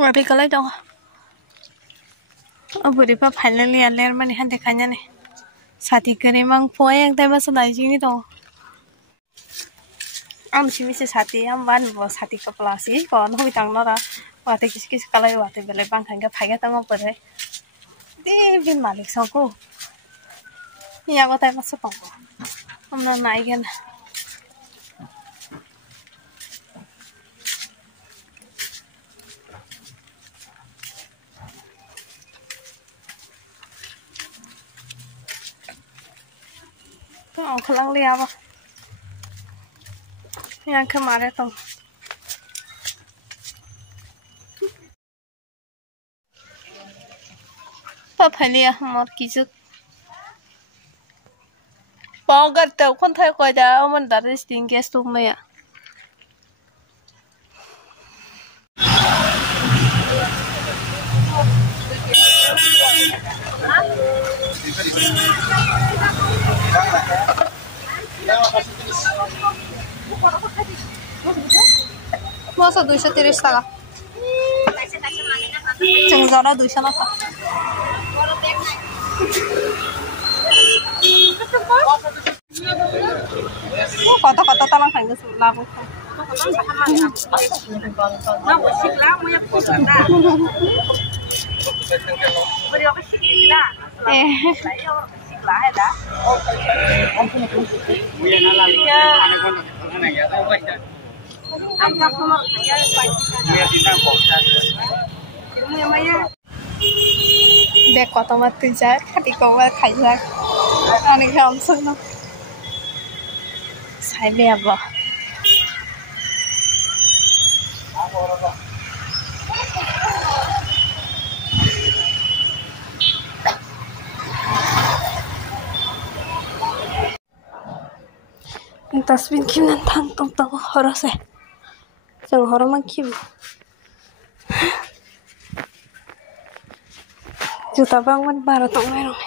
Wabi kalai dong. Beripa finally aler mani han dekanya nih. Sati kere mang poe yang tema sedai sini dong. Am simi se sati am wan bo sati kapala si kon hobi tang nora. Wate kis kalai wate bele bang hanga phaiga tang pare. Di bin malik soko. Ya ko tai masu pang. Amna nai gen. Oh, kelang liya ba. Yang kemarin tuh. Papa liya mau kisut. Bangga tuh kon thay kau dah aman dari tinggi tuh maya. Masa 230 টাকা চেংজরা 200 টাকা কত কত টাকা খাইছো লাভ দেখ কত মার তুই যা খাটি কবার খাই যা অনেক অংশ না সাইবে আবা tasbih kimnan thang tong tong horose jeng horoma kim juta bangun baru tong merong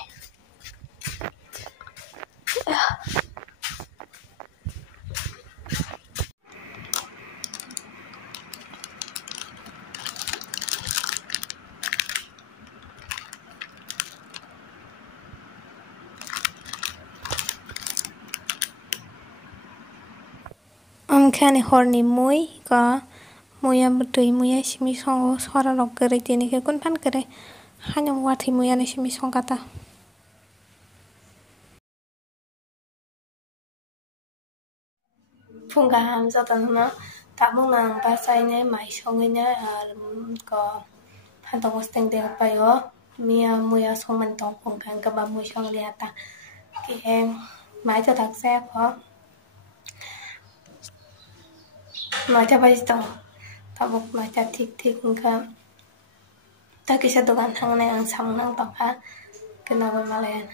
Amkhane horni mui ka muya butui muya simi songo sora rok gere tini ke kun pan kere hanyam wati muya ne simi song kata phunga ham za tan na ta mong nang ba sai ne mai song ne ko han to steng de pa yo mia muya song man tong phung kan ka ba muya song lia ta ki em mai cho tak se ko nói cho bây giờ tao buộc nói cho thiệt cả ta kia sẽ đồ ăn thằng này ăn xong năng tập hết cái nào mà lên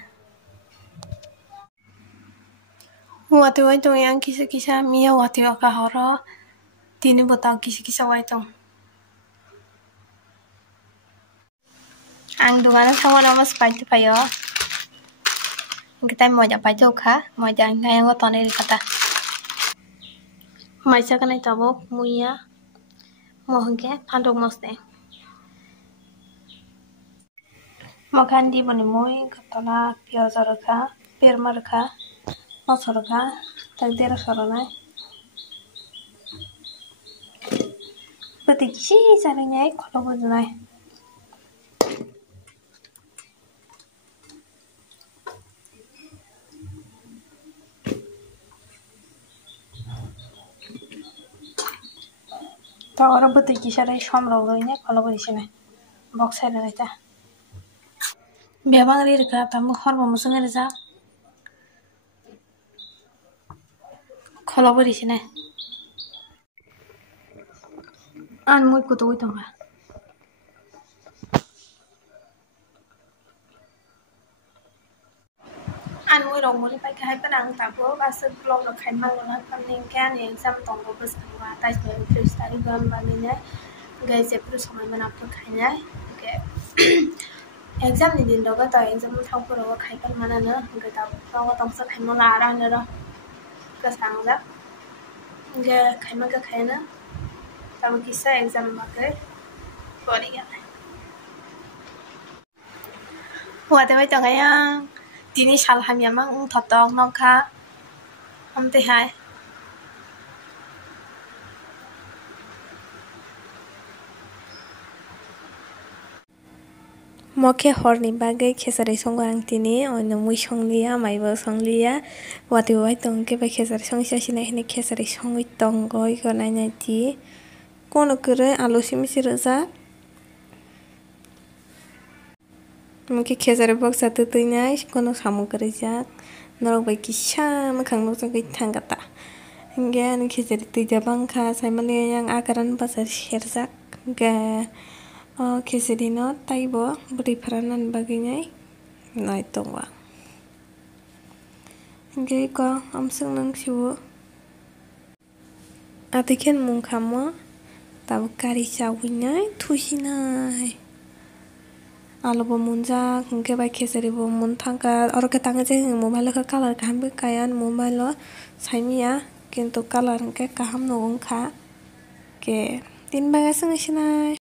mua tiêu ấy tôi ăn kia mía mua tiêu cả họ đó tin bữa tao kia vậy tông ăn đồ ăn xong rồi nó phải tu phải yo kita mau japai tu kah mau jangan yang kau tahu ni kata mai sa kanai tabok muya mohonke phandok moste makan di bani moi katala piaz rakha perma rakha maso rakha tagdera sorona pati chi saranya kholo bojnai tao orang betul kisah dari Syamrau ini kalau di sini box ada aja biar ri reka tamu hormon musuh ngerja kalau di sini an mau ikut itu enggak an mau dong mau dipakai hai penang tapi bahasa belum nak khai mang lah paling kan yang jam tong bos wa tai terus tadi gam baninya guys ya terus sama mana pun khainya oke exam ni din doga ta exam thang pura wa khai kan mana na ga ta wa tong sa khai mona ara na ro ka sang da ga khai ma ga khai na ta kisah exam ma ke body gan wate bai tong kaya tini sal hamya mang thotok nokha amte hai Moke horni bagai khesari songo ang tini oino mui songlia maibo songlia wati bai tong ke bai khesari songsa sina hini khesari songoi tongo iko nainai ti kono kore alu simisi rijak Mungkin khesari boksa tutui nai kono samung rijak norok bai kisa makhang nukjagui thangkata hingke ani khesari tuida bangkha saimani yang akaran basa serjak hingke o khesari no taibo bwri phranani bagui nai nai tongo hingke iko amsung nang sibo Atiken mungkamo tabo kari chawui nai thusinai alu bo munjak hingke bai khesari bo munthangka oro ke tangjak hing mobile o colour kaham ke kaya mobile o saimia kintu colour hingke kaham no wngkha ke tin baga songui sinai.